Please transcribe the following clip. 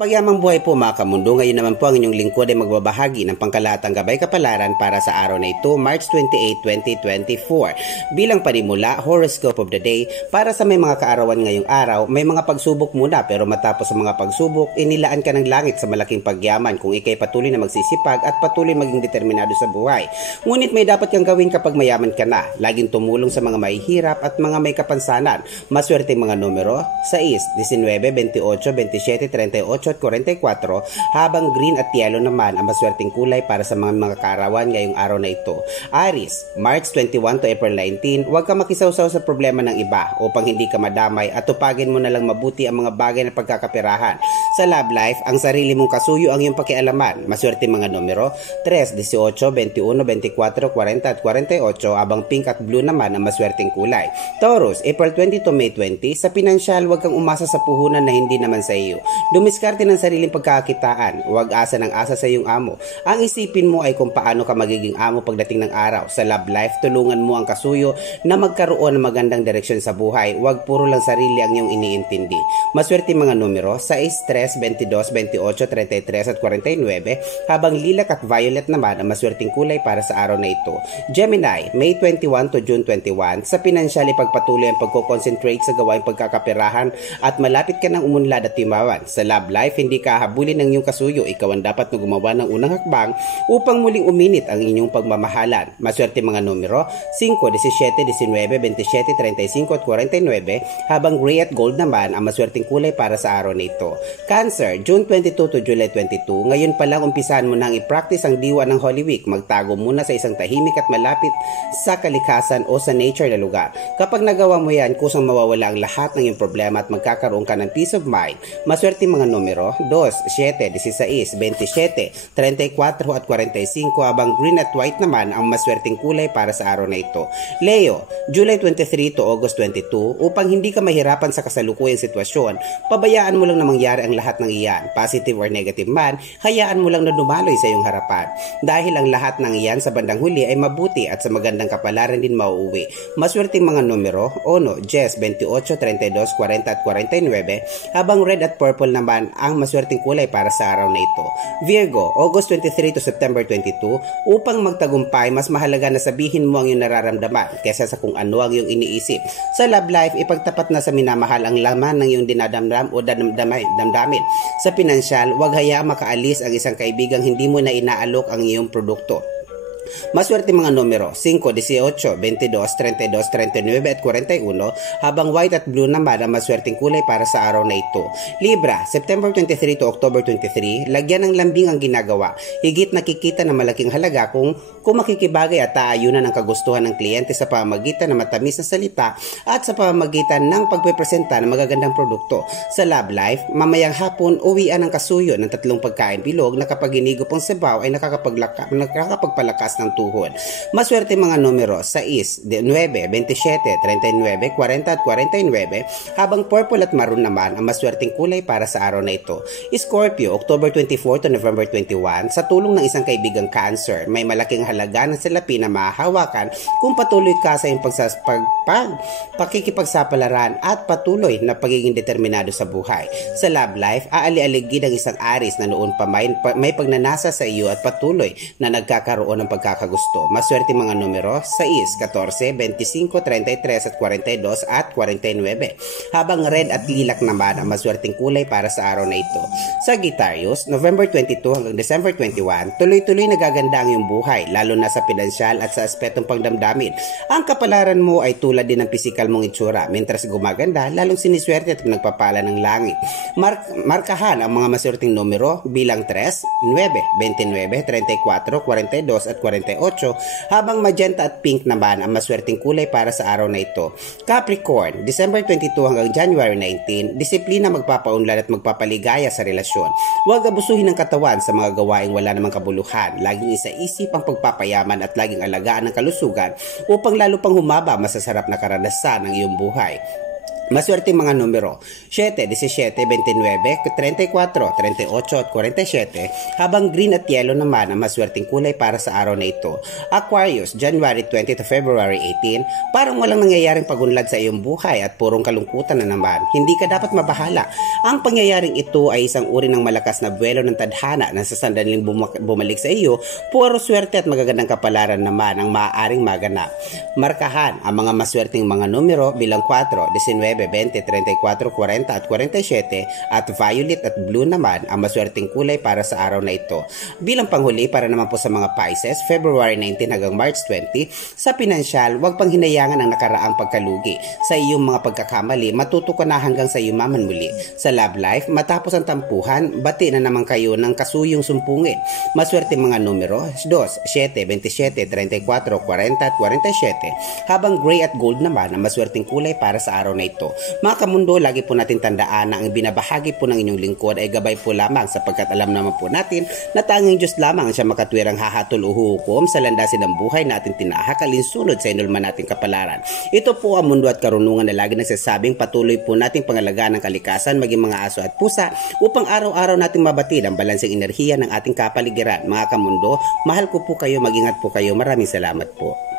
Pagyamang buhay po mga kamundo, ngayon naman po ang inyong lingkod ay magbabahagi ng pangkalahatang gabay kapalaran para sa araw na ito, March 28, 2024. Bilang panimula, horoscope of the day, para sa may mga kaarawan ngayong araw, may mga pagsubok muna pero matapos ang mga pagsubok, inilaan ka ng langit sa malaking pagyaman kung ikay patuloy na magsisipag at patuloy maging determinado sa buhay. Ngunit may dapat kang gawin kapag mayaman ka na, laging tumulong sa mga mahihirap at mga may kapansanan. Maswerte mga numero, 6, 19, 28, 27, 38, 44, habang green at yellow naman ang maswerteng kulay para sa mga kaarawan ngayong araw na ito. Aries, March 21 to April 19, huwag ka makisawsaw sa problema ng iba upang hindi ka madamay at tupagin mo na lang mabuti ang mga bagay na pagkakapirahan. Sa love life, ang sarili mong kasuyo ang iyong pakialaman. Maswerte mga numero, 3, 18, 21, 24, 40 at 48, habang pink at blue naman ang maswerteng kulay. Taurus, April 20 to May 20, sa pinansyal, huwag kang umasa sa puhunan na hindi naman sa iyo. Dumiskarte ng sariling pagkakakitaan, huwag asa ng asa sa iyong amo. Ang isipin mo ay kung paano ka magiging amo pagdating ng araw. Sa love life, tulungan mo ang kasuyo na magkaroon ng magandang direksyon sa buhay. Huwag puro lang sarili ang iyong iniintindi. Maswerte mga numero, 6, 3, 22, 28, 33 at 49, habang lilac at violet naman ang maswerteng kulay para sa araw na ito. Gemini, May 21 to June 21, sa pinansyal ipagpatuloy ang pagko-concentrate sa gawaing pagkakapirahan at malapit ka ng umunlad at timawan. Sa love life, hindi ka habulin ng iyong kasuyo, ikaw ang dapat na gumawa ng unang hakbang upang muling uminit ang inyong pagmamahalan. Maswerte mga numero, 5, 17, 19, 27, 35 at 49, habang gray at gold naman ang maswerteng kulay para sa araw na ito. Cancer, June 22 to July 22, ngayon pa lang umpisahan mo nang i-practice ang diwa ng Holy Week. Magtago muna sa isang tahimik at malapit sa kalikasan o sa nature na lugar. Kapag nagawa mo yan, kusang mawawala ang lahat ng iyong problema at magkakaroon ka ng peace of mind. Maswerte mga numero, 2, 7, 16, 27, 34 at 45, habang green at white naman ang maswerteng kulay para sa araw na ito. Leo, July 23 to August 22, upang hindi ka mahirapan sa kasalukuyang sitwasyon, pabayaan mo lang na mangyari ang lahat ng iyan. Positive or negative man, hayaan mo lang na dumaloy sa iyong harapan. Dahil ang lahat ng iyan sa bandang huli ay mabuti at sa magandang kapalaran din mauuwi. Maswerteng mga numero, 1, 10, 28, 32, 40 at 49, habang red at purple naman ang maswerteng kulay para sa araw na ito. Virgo, August 23 to September 22, upang magtagumpay, mas mahalaga na sabihin mo ang iyong nararamdaman kaysa sa kung ano ang iyong iniisip. Sa love life, ipagtapat na sa minamahal ang laman ng iyong dinadamdam o damdamin. Sa pinansyal, huwag hayaang makaalis ang isang kaibigang hindi mo na inaalok ang iyong produkto. Maswerte mga numero, 5, 18, 22, 32, 39 at 41, habang white at blue naman ang maswerteng kulay para sa araw na ito. Libra, September 23 to October 23, lagyan ng lambing ang ginagawa. Higit nakikita na malaking halaga kung makikibagay at taayunan ang kagustuhan ng kliyente sa pamamagitan ng matamis na salita at sa pamamagitan ng pagpepresenta ng magagandang produkto. Sa love life, mamayang hapon uwian ang kasuyo ng 3 pagkain bilog na kapag hinigupang sabaw ay nakakapagpalakas ng tuhod. Maswerte mga numero, 6, 9, 27, 39, 40 at 49, habang purple at maroon naman ang maswerteng kulay para sa araw na ito. Scorpio, October 24 to November 21, sa tulong ng isang kaibigang Cancer, may malaking halaga ng salapi na mahahawakan kung patuloy ka sa iyong pakikipagsapalaran at patuloy na pagiging determinado sa buhay. Sa love life, aali-aligid ang isang Aries na noon pa may pagnanasa sa iyo at patuloy na nagkakaroon ng pagkakagusto. Maswerte mga numero, 6, 14, 25, 33 at 42 at 49, habang red at lilac naman ang maswerteng kulay para sa araw na ito. Sagittarius, November 22 hanggang December 21, tuloy-tuloy nagaganda ang iyong buhay, lalo na sa pinansyal at sa aspetong pangdamdamin. Ang kapalaran mo ay tulad din ng pisikal mong itsura, mentras gumaganda, lalong siniswerte at nagpapala ng langit. Markahan ang mga maswerteng numero bilang 3, 9, 29, 34, 42 at 48, habang magenta at pink naman ang maswerteng kulay para sa araw na ito. Capricorn, December 22 hanggang January 19, disiplina magpapaunlad at magpapaligaya sa relasyon. Huwag abusuhin ang katawan sa mga gawaing wala namang kabuluhan. Laging isa-isip ang pagpapayaman at laging alagaan ang kalusugan upang lalo pang humaba masasarap na karanasan ng iyong buhay. Maswerte mga numero 7, 17, 29, 34, 38 at 47, habang green at yellow naman ang maswerteng kulay para sa araw na ito. Aquarius, January 20 to February 18, parang walang nangyayaring pagunlad sa iyong buhay at purong kalungkutan na naman. Hindi ka dapat mabahala. Ang pangyayaring ito ay isang uri ng malakas na buwelo ng tadhana na sa sandaling bumalik sa iyo. Puro swerte at magagandang kapalaran naman ang maaaring maganap. Markahan ang mga maswerteng mga numero bilang 4, 19, 20, 34, 40 at 47 at violet at blue naman ang maswerteng kulay para sa araw na ito. Bilang panghuli para naman po sa mga Pisces, February 19 hanggang March 20, sa pinansyal, huwag pang hinayangan ang nakaraang pagkalugi. Sa iyong mga pagkakamali, matuto ka na hanggang sa iyo maman muli. Sa love life, matapos ang tampuhan, bati na naman kayo ng kasuyong sumpungin. Maswerte mga numero 2, 7, 27, 34, 40 at 47, habang gray at gold naman ang maswerteng kulay para sa araw na ito. Mga kamundo, lagi po natin tandaan na ang binabahagi po ng inyong lingkod ay gabay po lamang sapagkat alam naman po natin na tanging Diyos lamang ang siya makatwirang hahatol o huhukom sa landasin ng buhay natin tinahak alinsunod sa inulman nating kapalaran. Ito po ang mundo at karunungan na lagi nagsasabing patuloy po nating pangalagaan ng kalikasan maging mga aso at pusa upang araw-araw nating mabatid ang balanseng enerhiya ng ating kapaligiran. Mga kamundo, mahal ko po kayo, mag-ingat po kayo. Maraming salamat po.